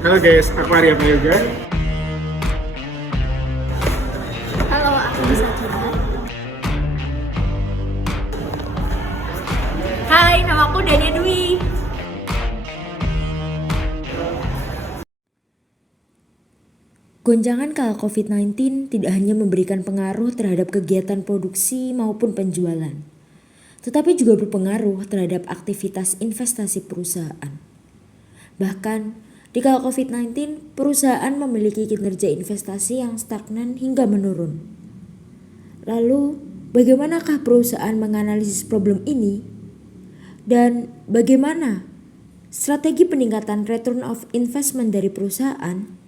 Halo guys, aku Arya Prayoga. Halo, aku Bisa Cina. Hai, nama aku Dania Dwi. Gonjangan kala COVID-19 tidak hanya memberikan pengaruh terhadap kegiatan produksi maupun penjualan, tetapi juga berpengaruh terhadap aktivitas investasi perusahaan. Bahkan, di kala COVID-19, perusahaan memiliki kinerja investasi yang stagnan hingga menurun. Lalu, bagaimanakah perusahaan menganalisis problem ini? Dan bagaimana strategi peningkatan return of investment dari perusahaan?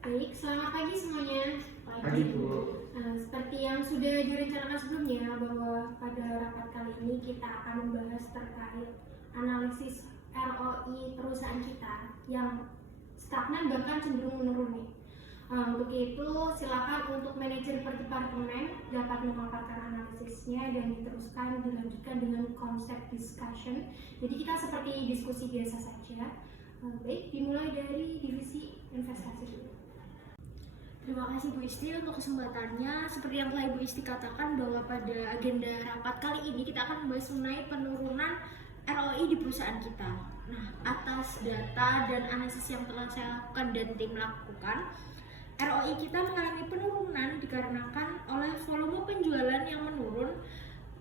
Baik, selamat pagi semuanya. Pagi, Bu. Seperti yang sudah direncanakan sebelumnya, bahwa pada rapat kali ini kita akan membahas terkait analisis ROI perusahaan kita yang stagnan bahkan cenderung menurun nih. Untuk itu, silakan untuk manajer per departemen dapat memaparkan analisisnya dan diteruskan dilanjutkan dengan konsep discussion. Jadi kita seperti diskusi biasa saja. Baik, dimulai dari divisi investasi dulu. Terima kasih Bu Isti untuk kesempatannya. Seperti yang telah Ibu Isti katakan bahwa pada agenda rapat kali ini kita akan membahas mengenai penurunan ROI di perusahaan kita. Nah, atas data dan analisis yang telah saya lakukan dan tim lakukan, ROI kita mengalami penurunan dikarenakan oleh volume penjualan yang menurun,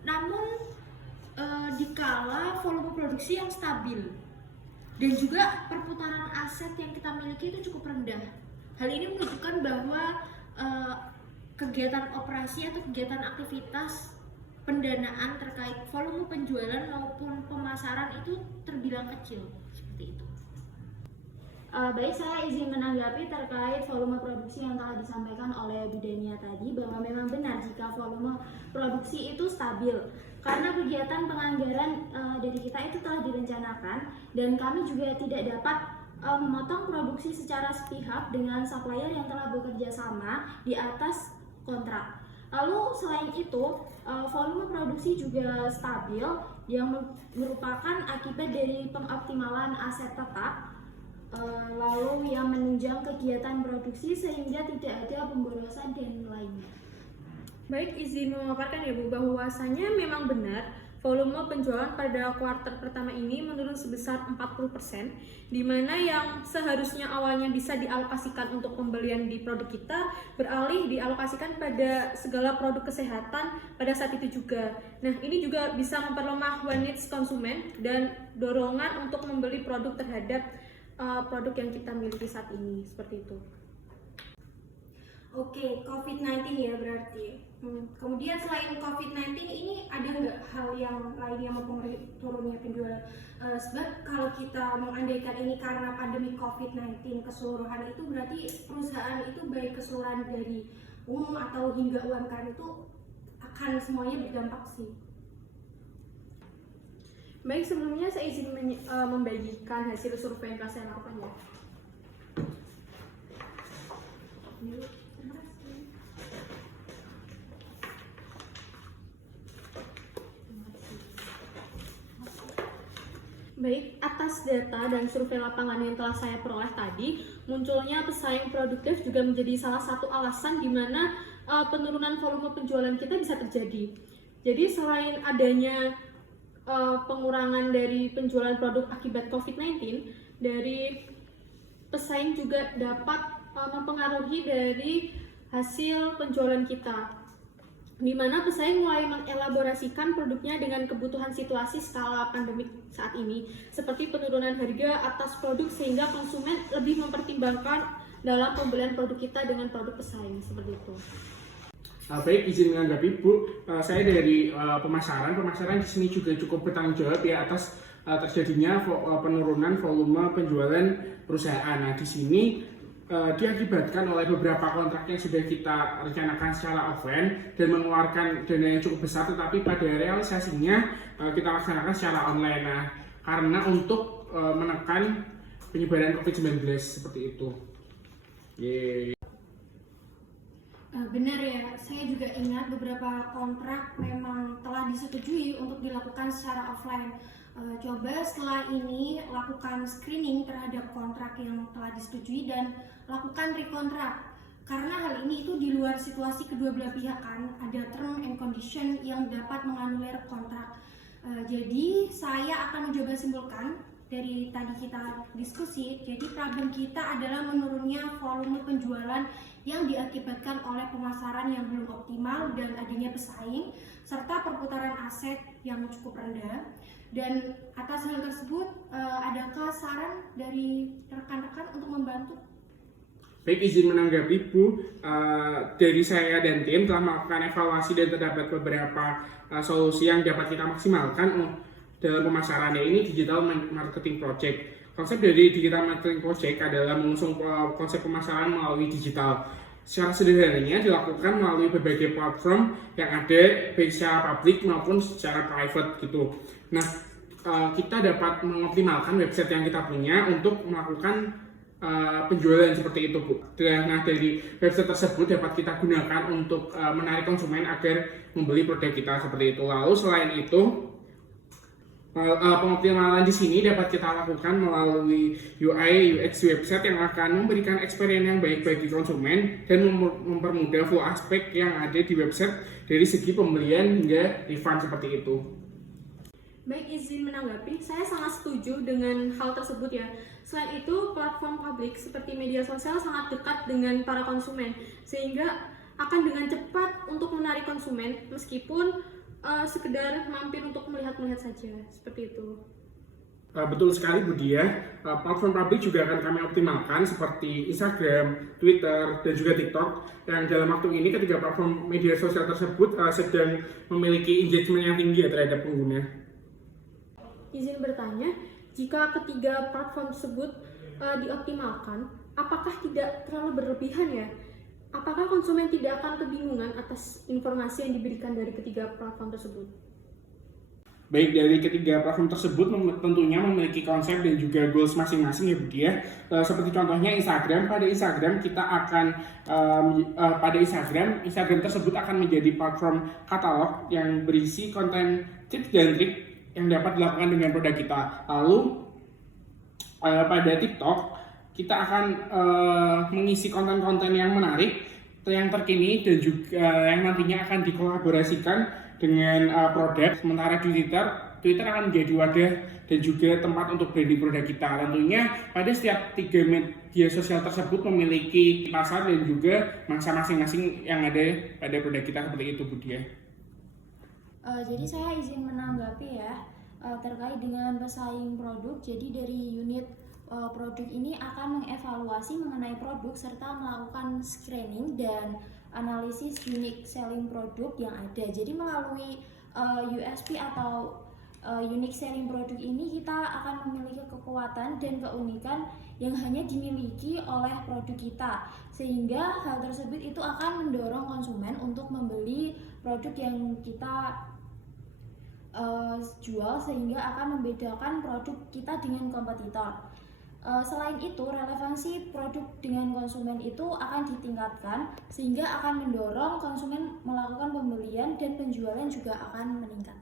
namun dikala volume produksi yang stabil dan juga perputaran aset yang kita miliki itu cukup rendah. Hal ini menunjukkan bahwa kegiatan operasi atau kegiatan aktivitas pendanaan terkait volume penjualan maupun pemasaran itu terbilang kecil, seperti itu. Baik, saya izin menanggapi terkait volume produksi yang telah disampaikan oleh Bu Dania tadi, bahwa memang benar jika volume produksi itu stabil karena kegiatan penganggaran dari kita itu telah direncanakan dan kami juga tidak dapat memotong produksi secara sepihak dengan supplier yang telah bekerja sama di atas kontrak. Lalu selain itu, volume produksi juga stabil yang merupakan akibat dari pengoptimalan aset tetap, lalu yang menunjang kegiatan produksi sehingga tidak ada pemborosan dan lainnya. Baik, izin memaparkan ya Bu, bahwasanya memang benar volume penjualan pada kuartal pertama ini menurun sebesar 40%, di mana yang seharusnya awalnya bisa dialokasikan untuk pembelian di produk kita beralih dialokasikan pada segala produk kesehatan pada saat itu juga. Nah, ini juga bisa memperlemah one needs konsumen dan dorongan untuk membeli produk terhadap produk yang kita miliki saat ini, seperti itu. Oke, COVID-19 ya berarti. Kemudian selain COVID-19 ini ada nggak hal yang lain yang mempengaruhi turunnya penjualan? Sebab kalau kita mengandaikan ini karena pandemi COVID-19 keseluruhan itu berarti perusahaan itu baik keseluruhan dari umum atau hingga UMKM itu akan semuanya berdampak sih. Baik, sebelumnya saya izin membagikan hasil survei yang telah saya lakukan ya. Baik, atas data dan survei lapangan yang telah saya peroleh tadi, munculnya pesaing produktif juga menjadi salah satu alasan di mana penurunan volume penjualan kita bisa terjadi. Jadi selain adanya pengurangan dari penjualan produk akibat COVID-19, dari pesaing juga dapat mempengaruhi dari hasil penjualan kita, di mana pesaing mulai mengelaborasikan produknya dengan kebutuhan situasi skala pandemik saat ini, seperti penurunan harga atas produk sehingga konsumen lebih mempertimbangkan dalam pembelian produk kita dengan produk pesaing, seperti itu. Baik, izin menanggapi Bu, saya dari pemasaran di sini juga cukup bertanggung jawab ya atas terjadinya penurunan volume penjualan perusahaan. Nah, di sini diakibatkan oleh beberapa kontrak yang sudah kita rencanakan secara offline dan mengeluarkan dana yang cukup besar, tetapi pada realisasinya kita laksanakan secara online. Nah, karena untuk menekan penyebaran COVID-19 seperti itu. Benar ya, saya juga ingat beberapa kontrak memang telah disetujui untuk dilakukan secara offline. Coba setelah ini lakukan screening terhadap kontrak yang telah disetujui dan lakukan rekontrak. Karena hal ini itu di luar situasi kedua belah pihak kan, ada term and condition yang dapat menganulir kontrak. Jadi saya akan mencoba simpulkan dari tadi kita diskusi, jadi problem kita adalah menurunnya volume penjualan yang diakibatkan oleh pemasaran yang belum optimal dan adanya pesaing, serta perputaran aset yang cukup rendah. Dan atas hal tersebut, adakah saran dari rekan-rekan untuk membantu? Baik, izin menanggapi Bu, dari saya dan tim telah melakukan evaluasi dan terdapat beberapa solusi yang dapat kita maksimalkan dalam pemasarannya ini digital marketing project. Konsep dari digital marketing project adalah mengusung konsep pemasaran melalui digital. Secara sederhananya dilakukan melalui berbagai platform yang ada baik secara publik maupun secara private gitu. Nah, kita dapat mengoptimalkan website yang kita punya untuk melakukan penjualan seperti itu, Bu. Nah, dari website tersebut dapat kita gunakan untuk menarik konsumen agar membeli produk kita seperti itu. Lalu selain itu, pengoptimalan di sini dapat kita lakukan melalui UI UX website yang akan memberikan experience yang baik bagi konsumen dan mempermudah flow aspek yang ada di website dari segi pembelian hingga refund seperti itu. Baik, izin menanggapi, saya sangat setuju dengan hal tersebut ya. Selain itu, platform publik seperti media sosial sangat dekat dengan para konsumen, sehingga akan dengan cepat untuk menarik konsumen meskipun sekedar mampir untuk melihat-melihat saja, seperti itu. Betul sekali Bu Dia, platform publik juga akan kami optimalkan seperti Instagram, Twitter, dan juga TikTok yang dalam waktu ini ketiga platform media sosial tersebut sedang memiliki engagement yang tinggi terhadap pengguna. Izin bertanya, jika ketiga platform tersebut dioptimalkan, apakah tidak terlalu berlebihan ya? Apakah konsumen tidak akan kebingungan atas informasi yang diberikan dari ketiga platform tersebut? Baik, dari ketiga platform tersebut tentunya memiliki konsep dan juga goals masing-masing ya Bu Dia. Seperti contohnya Instagram, pada Instagram kita akan Instagram tersebut akan menjadi platform katalog yang berisi konten tips dan trik yang dapat dilakukan dengan produk kita. Lalu pada TikTok kita akan mengisi konten-konten yang menarik, yang terkini dan juga yang nantinya akan dikolaborasikan dengan produk. Sementara di Twitter akan menjadi wadah dan juga tempat untuk branding produk kita. Tentunya pada setiap tiga media sosial tersebut memiliki pasar dan juga mangsa masing-masing yang ada pada produk kita seperti itu Bu Dia. Jadi saya izin menanggapi ya terkait dengan pesaing produk. Jadi dari unit produk ini akan mengevaluasi mengenai produk serta melakukan screening dan analisis unique selling produk yang ada. Jadi melalui USP atau unique selling produk ini kita akan memiliki kekuatan dan keunikan yang hanya dimiliki oleh produk kita, sehingga hal tersebut itu akan mendorong konsumen untuk membeli produk yang kita jual, sehingga akan membedakan produk kita dengan kompetitor. Selain itu, relevansi produk dengan konsumen itu akan ditingkatkan sehingga akan mendorong konsumen melakukan pembelian dan penjualan juga akan meningkat.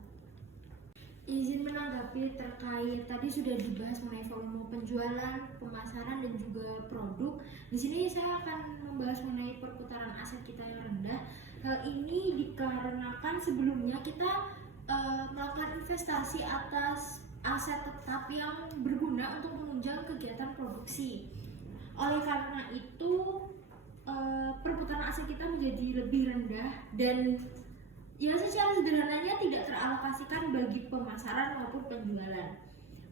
Izin menanggapi terkait tadi sudah dibahas mengenai volume penjualan, pemasaran dan juga produk. Di sini saya akan membahas mengenai perputaran aset kita yang rendah. Hal ini dikarenakan sebelumnya kita melakukan investasi atas aset tetap yang berguna untuk menunjang kegiatan produksi. Oleh karena itu, perputaran aset kita menjadi lebih rendah dan ya secara sederhananya tidak teralokasikan bagi pemasaran maupun penjualan,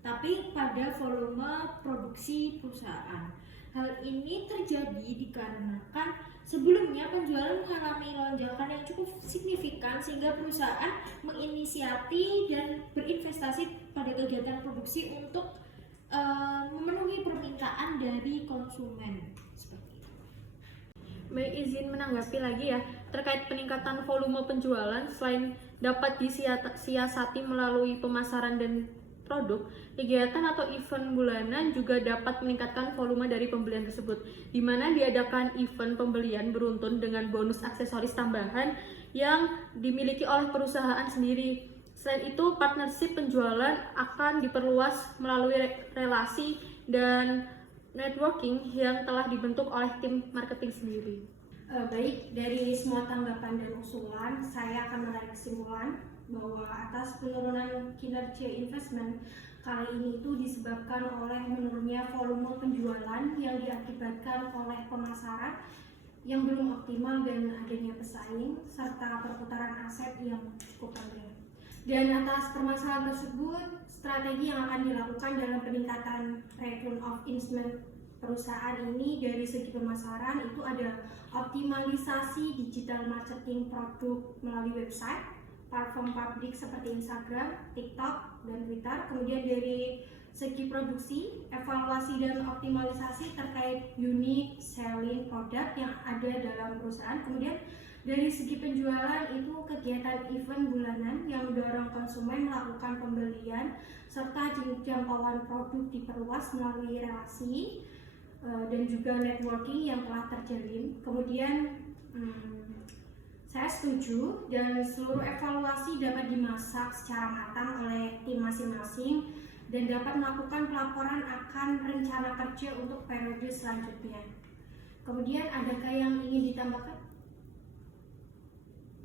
tapi pada volume produksi perusahaan. Hal ini terjadi dikarenakan sebelumnya penjualan mengalami lonjakan yang cukup signifikan sehingga perusahaan menginisiasi dan berinvestasi pada kegiatan produksi untuk memenuhi permintaan dari konsumen. Seperti itu. Baik, izin menanggapi lagi ya terkait peningkatan volume penjualan. Selain dapat disiasati melalui pemasaran dan produk, kegiatan atau event bulanan juga dapat meningkatkan volume dari pembelian tersebut, di mana diadakan event pembelian beruntun dengan bonus aksesoris tambahan yang dimiliki oleh perusahaan sendiri. Selain itu, partnership penjualan akan diperluas melalui relasi dan networking yang telah dibentuk oleh tim marketing sendiri. Baik, dari semua tanggapan dan usulan, saya akan menarik kesimpulan bahwa atas penurunan kinerja investment kali ini itu disebabkan oleh menurunnya volume penjualan yang diakibatkan oleh pemasaran yang belum optimal dan adanya pesaing serta perputaran aset yang cukup rendah. Dan atas permasalahan tersebut, strategi yang akan dilakukan dalam peningkatan return of investment perusahaan ini dari segi pemasaran itu ada optimalisasi digital marketing produk melalui website, platform publik seperti Instagram, TikTok, dan Twitter. Kemudian dari segi produksi, evaluasi dan optimalisasi terkait unique selling produk yang ada dalam perusahaan. Kemudian dari segi penjualan itu kegiatan event bulanan yang mendorong konsumen melakukan pembelian serta jangkauan produk diperluas melalui relasi dan juga networking yang telah terjalin. Kemudian saya setuju dan seluruh evaluasi dapat dimasak secara matang oleh tim masing-masing dan dapat melakukan pelaporan akan rencana kerja untuk periode selanjutnya. Kemudian adakah yang ingin ditambahkan?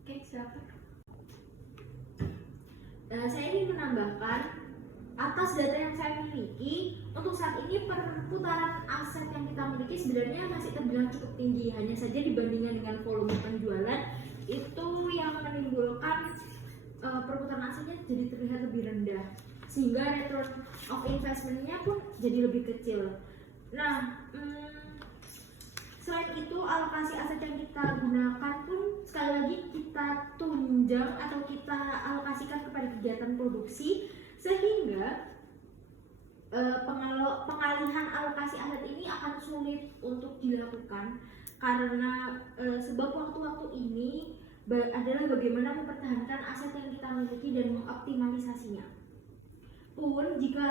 Oke, silakan. Saya ingin menambahkan, atas data yang saya miliki, untuk saat ini perputaran aset yang kita miliki sebenarnya masih terbilang cukup tinggi. Hanya saja dibandingkan dengan volume penjualan, itu yang menimbulkan perputaran asetnya jadi terlihat lebih rendah, sehingga return of investment-nya pun jadi lebih kecil. Nah, selain itu alokasi aset yang kita gunakan pun sekali lagi kita tunjang atau kita alokasikan kepada kegiatan produksi, sehingga pengalihan alokasi aset ini akan sulit untuk dilakukan karena sebab waktu-waktu ini adalah bagaimana mempertahankan aset yang kita miliki dan mengoptimalisasinya. Pun jika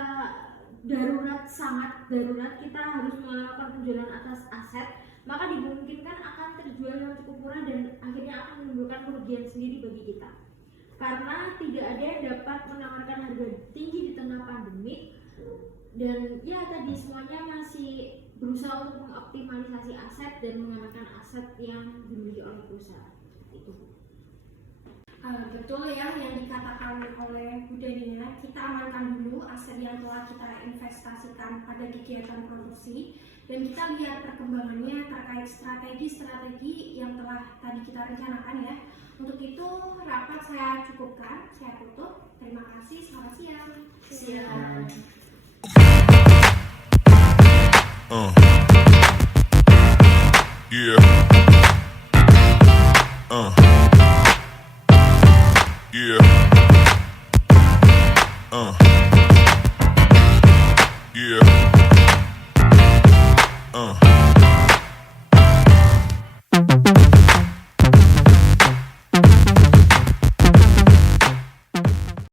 darurat, sangat darurat, kita harus melakukan penjualan atas aset, maka dimungkinkan akan terjual yang cukup murah dan akhirnya akan menimbulkan kerugian sendiri bagi kita. Karena tidak ada yang dapat menawarkan harga tinggi di tengah pandemi, dan ya tadi semuanya masih berusaha untuk mengoptimalisasi aset dan mengamankan aset yang dimiliki oleh perusahaan. Itu. Betul ya yang dikatakan oleh Bu Dania, kita amankan dulu aset yang telah kita investasikan pada kegiatan produksi dan kita lihat perkembangannya terkait strategi-strategi yang telah tadi kita rencanakan ya. Untuk itu rapat saya cukupkan, saya tutup. Terima kasih, selamat siang. Siap.